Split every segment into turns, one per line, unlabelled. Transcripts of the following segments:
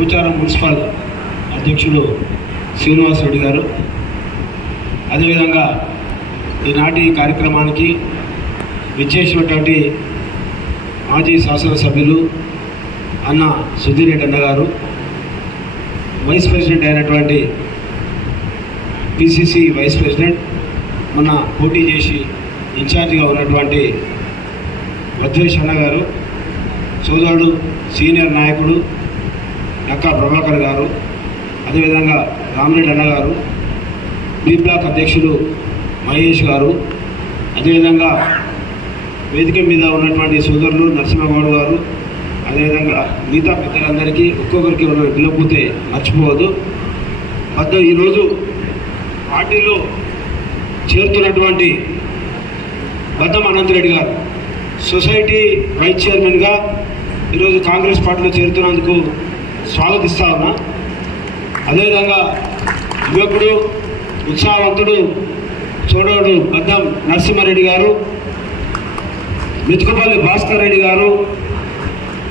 పూచారం municipal అధ్యక్షులు శ్రీనివాసరెడ్డి గారు. అదేవిధంగా ఈనాటి కార్యక్రమానికి విచ్చేసినటువంటి మాజీ శాసనసభ్యులు అన్న సుధీర్ రెడ్డి అన్న గారు వైస్ ప్రెసిడెంట్ అయినటువంటి పిసిసి వైస్ ప్రెసిడెంట్ మొన్న పోటీ చేసి ఇన్ఛార్జిగా ఉన్నటువంటి భద్రేష్ అన్న గారు సోదరుడు సీనియర్ నాయకుడు నక్కా ప్రభాకర్ గారు అదేవిధంగా రామరెడ్డి అన్న గారు బీ బ్లాక్ అధ్యక్షులు మహేష్ గారు అదేవిధంగా వేదిక మీద ఉన్నటువంటి సోదరులు నరసింహగౌడ్ గారు అదేవిధంగా మిగతా పెద్దలందరికీ ఒక్కొక్కరికి ఉన్న పిలవకపోతే మర్చిపోవద్దు. మొత్తం ఈరోజు పార్టీలో చేరుతున్నటువంటి బద్దం అనంతరెడ్డి గారు సొసైటీ వైస్ చైర్మన్గా ఈరోజు కాంగ్రెస్ పార్టీలో చేరుతున్నందుకు స్వాగతిస్తా ఉన్నా అదేవిధంగా యువకుడు ఉత్సాహవంతుడు చూడోడు బద్దం నరసింహారెడ్డి గారు మెతుకుపల్లి భాస్కర్ రెడ్డి గారు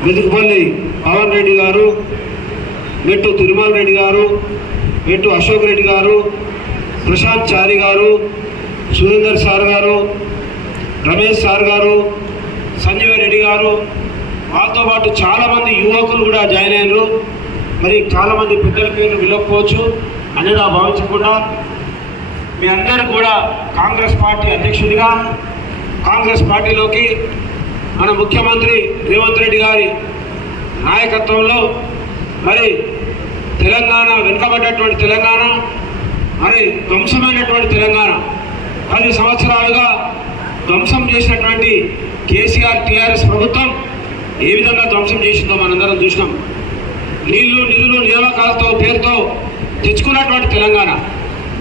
మెతుకుపల్లి పవన్ రెడ్డి గారు మెట్టు తిరుమల రెడ్డి గారు మెట్టు అశోక్ రెడ్డి గారు ప్రశాంత్ చారి గారు సురేందర్ సార్ గారు రమేష్ సార్ గారు సంజయ్ రెడ్డి గారు. వాళ్ళతో పాటు చాలామంది యువకులు కూడా జాయిన్ అయ్యారు మరి చాలామంది పెద్దల పేర్లు అని నా భావించకుండా మీ అందరూ కూడా కాంగ్రెస్ పార్టీ అధ్యక్షుడిగా కాంగ్రెస్ పార్టీలోకి మన ముఖ్యమంత్రి రేవంత్ రెడ్డి గారి నాయకత్వంలో మరి తెలంగాణ వెనుకబడ్డటువంటి తెలంగాణ మరి ధ్వంసమైనటువంటి తెలంగాణ పది సంవత్సరాలుగా ధ్వంసం చేసినటువంటి కేసీఆర్ టీఆర్ఎస్ ప్రభుత్వం ఏ విధంగా ధ్వంసం చేసిందో మనందరం చూసినాం. నీళ్ళు నిధులు నియామకాలతో పేరుతో తెచ్చుకున్నటువంటి తెలంగాణ.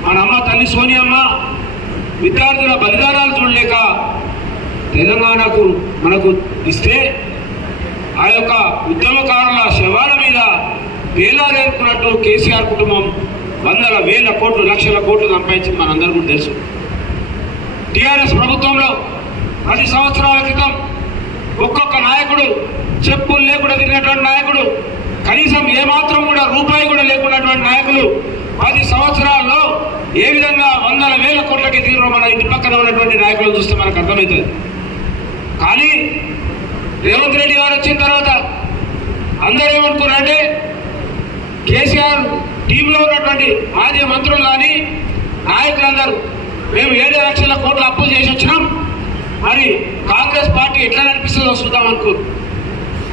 మన అమ్మ తల్లి సోనియమ్మ విద్యార్థుల బలిదానాలు చూడలేక తెలంగాణకు మనకు ఇస్తే ఆ యొక్క ఉద్యమకారుల శవాల మీద వేలారేరుకున్నట్టు కేసీఆర్ కుటుంబం వందల వేల కోట్లు లక్షల కోట్లు సంపాదించింది మనందరూ కూడా తెలుసు. టీఆర్ఎస్ ప్రభుత్వంలో పది సంవత్సరాల క్రితం ఒక్కొక్క నాయకుడు చెప్పులు లేకుండా తిరిగినటువంటి నాయకుడు కనీసం ఏమాత్రం కూడా రూపాయి కూడా లేకున్నటువంటి నాయకులు పది సంవత్సరాల్లో ఏ విధంగా వందల వేల కోట్లకి తీరు మన ఇంటి పక్కన ఉన్నటువంటి నాయకులు చూస్తే మనకు అర్థమవుతుంది. కానీ రేవంత్ రెడ్డి గారు వచ్చిన తర్వాత అందరూ ఏమనుకున్నారంటే కేసీఆర్ టీంలో ఉన్నటువంటి మాజీ మంత్రులు కానీ నాయకులందరూ మేము ఏడు లక్షల కోట్ల అప్పులు చేసి వచ్చినాం. మరి కాంగ్రెస్ పార్టీ ఎట్లా నడిపిస్తుందో చూద్దాం అనుకో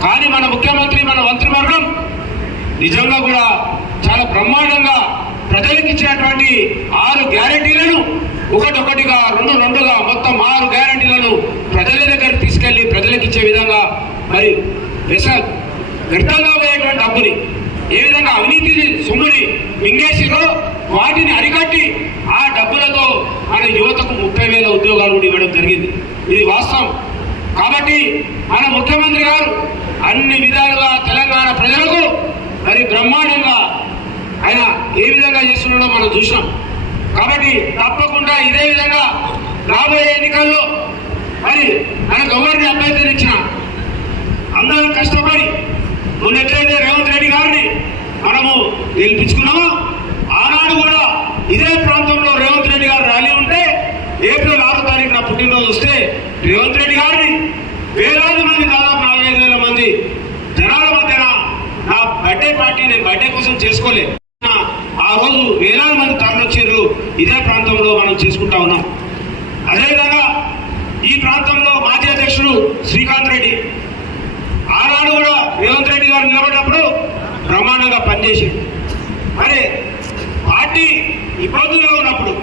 కానీ మన ముఖ్యమంత్రి మన మంత్రివర్గం నిజంగా కూడా చాలా బ్రహ్మాండంగా ప్రజలకు ఇచ్చినటువంటి ఆరు గ్యారంటీలను ఒకటొకటిగా రెండు రెండుగా మొత్తం ఆరు గ్యారంటీలను ప్రజల దగ్గరికి తీసుకెళ్ళి ప్రజలకు ఇచ్చే విధంగా మరి వ్యస వ్యర్థంగా పోయేటువంటి డబ్బుని ఏ విధంగా అవినీతిని సొమ్ముని మింగేసిరో వాటిని అరికట్టి ఆ డబ్బులతో మన యువతకు ముప్పై వేల ఉద్యోగాలు కూడా ఇవ్వడం జరిగింది. ఇది వాస్తవం. కాబట్టి మన ముఖ్యమంత్రి గారు అన్ని విధాలుగా బ్రహ్మాండంగా ఆయన ఏ విధంగా చేస్తున్నాడో మనం చూసాం కాబట్టి తప్పకుండా ఇదే విధంగా రాబోయే ఎన్నికల్లో మరి ఆయన ఎవరిని అభ్యర్థిని ఇచ్చిన అందరం కష్టపడి మొన్న ఎట్లయితే రేవంత్ రెడ్డి గారిని మనము గెలిపించుకున్నామో ఆనాడు కూడా ఇదే ప్రాంతంలో రేవంత్ రెడ్డి గారు ర్యాలీ ఉంటే ఏప్రిల్ ఆరో తారీఖు నా పుట్టినరోజు వస్తే రేవంత్ రెడ్డి గారిని వేలాది మంది పార్టీ నేను బయట కోసం చేసుకోలే ఆ రోజు వేలాది మంది తరలిచ్చారు ఇదే ప్రాంతంలో మనం చేసుకుంటా ఉన్నాం. అదేవిధంగా ఈ ప్రాంతంలో మాజీ అధ్యక్షుడు శ్రీకాంత్ రెడ్డి ఆనాడు కూడా రేవంత్ రెడ్డి గారు నిలబడినప్పుడు బ్రహ్మాండంగా పనిచేసాడు మరి పార్టీ ఇబ్బందుల్లో ఉన్నప్పుడు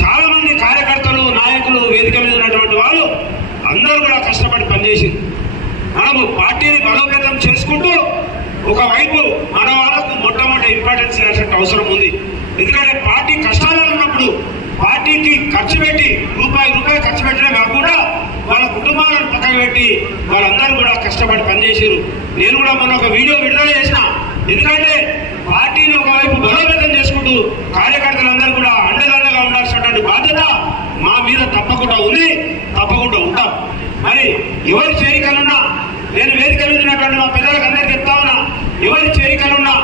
చాలా మంది కార్యకర్తలు నాయకులు వేదిక మీద ఉన్నటువంటి వాళ్ళు అందరూ కూడా కష్టపడి పనిచేసింది మనము పార్టీని బలోపేతం చేసుకుంటూ ఒకవైపు మన వాళ్ళకు మొట్టమొదటి ఇంపార్టెన్స్ ఇవ్వాల్సిన అవసరం ఉంది. ఎందుకంటే పార్టీ కష్టాలు ఉన్నప్పుడు పార్టీకి ఖర్చు పెట్టి రూపాయి రూపాయి ఖర్చు పెట్టడం కాకుండా వాళ్ళ కుటుంబాలను పక్కన పెట్టి వాళ్ళందరూ కూడా కష్టపడి పనిచేసారు నేను కూడా మొన్న ఒక వీడియో విడుదల చేసిన. ఎందుకంటే పార్టీని ఒకవైపు బలోపేతం చేసుకుంటూ కార్యకర్తలందరూ కూడా అండదండగా ఉండాల్సినటువంటి బాధ్యత మా మీద తప్పకుండా ఉంది. తప్పకుండా ఉంటాం. మరి ఎవరి చేరికలున్నా నేను వేదిక మీద ఉన్నటువంటి మా పిల్లలకు అందరికీ చెప్తా ఉన్నా ఎవరి చేరికలున్నా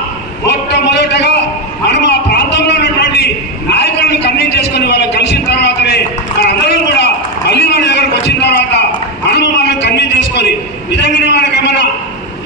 మొట్టమొదటగా మనం ఆ ప్రాంతంలో ఉన్నటువంటి నాయకులను కన్వీన్ చేసుకుని వాళ్ళని కలిసిన తర్వాతనే మనందరం కూడా మళ్ళీ మన దగ్గరకు వచ్చిన తర్వాత మనము మనం కన్వీన్ చేసుకొని నిజంగానే మనకు ఏమైనా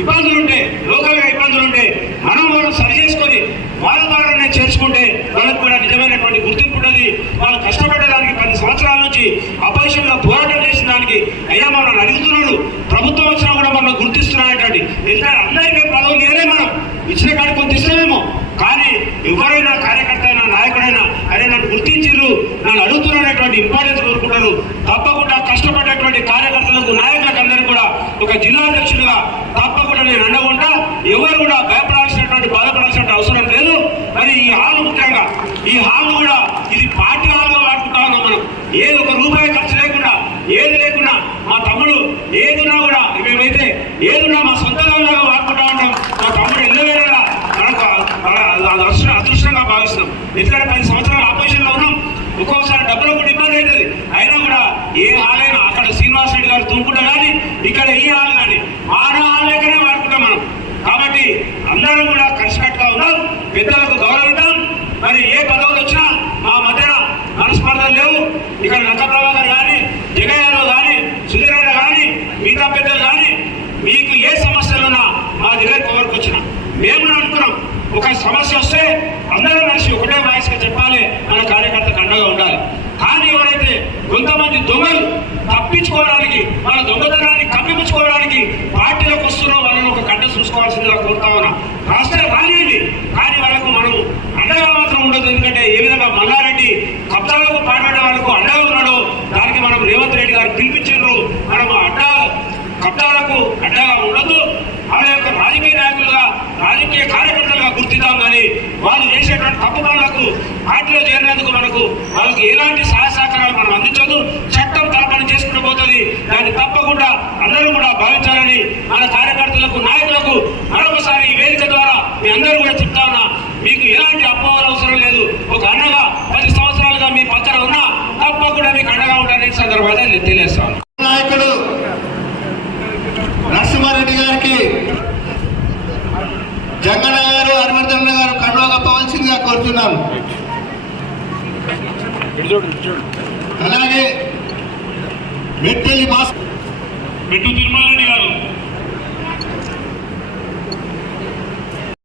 ఇబ్బందులు ఉంటే లోకల్గా ఇబ్బందులు ఉంటే మనం మనం సరి చేసుకొని వాళ్ళ ద్వారానే చేర్చుకుంటే వాళ్ళకు కూడా నిజమైనటువంటి గుర్తింపు ఉంటుంది. వాళ్ళు కష్టపడడానికి పది సంవత్సరాల నుంచి అపోజిషన్లో పోరాటం చేసిన దానికి అయ్యా మనం అడుగుతున్నాడు ప్రభుత్వం వచ్చినా కూడా మనం గుర్తిస్తున్నాయటండి ఎందుకంటే అందరికీ పదవులు లేదే మనం ఇచ్చిన కాడికి కొంత ఇస్తామేమో కానీ ఎవరైనా కార్యకర్త అయినా నాయకుడైనా అరే నన్ను గుర్తించారు నన్ను అడుగుతున్నటువంటి ఇంపార్టెన్స్ కోరుకుంటారు తప్పకుండా కష్టపడేటువంటి కార్యకర్తలకు నాయకులకు అందరూ కూడా ఒక జిల్లా అధ్యక్షుడిగా తప్పకుండా నేను అండగుంటా ఎవరు కూడా భయపడాల్సినటువంటి బాధపడాల్సిన అవసరం లేదు మరి ఈ హాల్ ముఖ్యంగా ఈ హాల్ కూడా ఇది పార్టీ హాల్గా వాడుకుంటా ఉన్నాం మనం ఏది ఒక రూపాయి ఖర్చు లేకుండా ఏది లేకుండా మా తమ్ముడు ఏదున్నా కూడా మేమైతే ఏదున్నా మా సొంత లాగా వాడుకుంటా ఉంటాం మా తమ్ముడు ఎల్లవేళ మనకు అదృష్టంగా భావిస్తున్నాం ఎందుకంటే పది సంవత్సరాలు ఆపరేషన్లో ఉన్నాం ఒక్కోసారి డబ్బులు కూడా ఇబ్బంది అవుతుంది అయినా కూడా ఏ హాల్ అయినా అక్కడ శ్రీనివాస్ రెడ్డి గారు తూముకుంటా కానీ ఇక్కడ ఈ హాల్ కానీ ఆడ హాల్ లెక్కనే వాడుకుంటాం మనం కాబట్టి అందరం కూడా కలిసికట్టుగా ఉన్నాం పెద్దలకు గౌరవిద్దాం మరి ఏ పదవులు వచ్చినా మా మధ్యన మనస్పర్ధలు లేవు ఇక్కడ లక్క గారు కానీ జగయ్యారు కానీ సుధీరన్న కానీ మిగతా పెద్దలు కానీ మీకు ఏ సమస్యలున్నా మా దగ్గర ఎవరికి వచ్చిన. మేము అనుకున్నాం ఒక సమస్య వస్తే అందరం కలిసి ఒకటే వాయిస్ చెప్పాలి అని కార్యకర్తకు అండగా ఉండాలి కానీ ఎవరైతే కొంతమంది దొంగలు తప్పించుకోవడానికి వాళ్ళ దొంగతనాన్ని కప్పిపుచ్చుకోవడానికి పార్టీలోకి వస్తున్నారో వాళ్ళని ఒక గంట చూసుకోవాల్సిందిగా కోరుతా ఉన్నా రాస్తే రానియండి కానీ వాళ్ళకు మనం అండగా మాత్రం ఉండదు ఎందుకంటే ఏ విధంగా మల్లారెడ్డి కబ్జాలకు పాల్పడే వాళ్ళకు అండగా ఉన్నాడో దానికి మనం రేవంత్ రెడ్డి గారు పిలిపించారు మనం అడ్డా కబ్జాలకు అడ్డగా ఉండదు వాళ్ళ యొక్క రాజకీయ నాయకులుగా రాజకీయ కార్యకర్తలుగా గుర్తిద్దాం కానీ వాళ్ళు చేసేటువంటి మనకు పార్టీలో చేరినందుకు మనకు వాళ్ళకి ఎలాంటి సహాయ సహకారాలు మనం అందించదు చట్టం తన చేసుకుని చేసుకుంటూ పోతుంది. దాన్ని తప్పకుండా అందరూ కూడా భావించాలని మన కార్యకర్తలకు నాయకులకు మరొకసారి ఈ వేదిక ద్వారా మీ అందరూ కూడా చెప్తా ఉన్నా మీకు ఎలాంటి అపోహలు అవసరం లేదు. ఒక అన్నగా పది సంవత్సరాలుగా మీ పక్కన ఉన్నా తప్పకుండా మీకు అండగా ఉంటానని సందర్భాన్ని నేను తెలియజేస్తాను
నాయకుడు నరసింహారెడ్డి గారికి జంగన్న గారు హరివర్ధన్ గారు కండువా కప్పవలసిందిగా కోరుతున్నాను అలాగే మెట్టెల్లి భాస్
పెట్టు తిరుమలారెడ్డి గారు.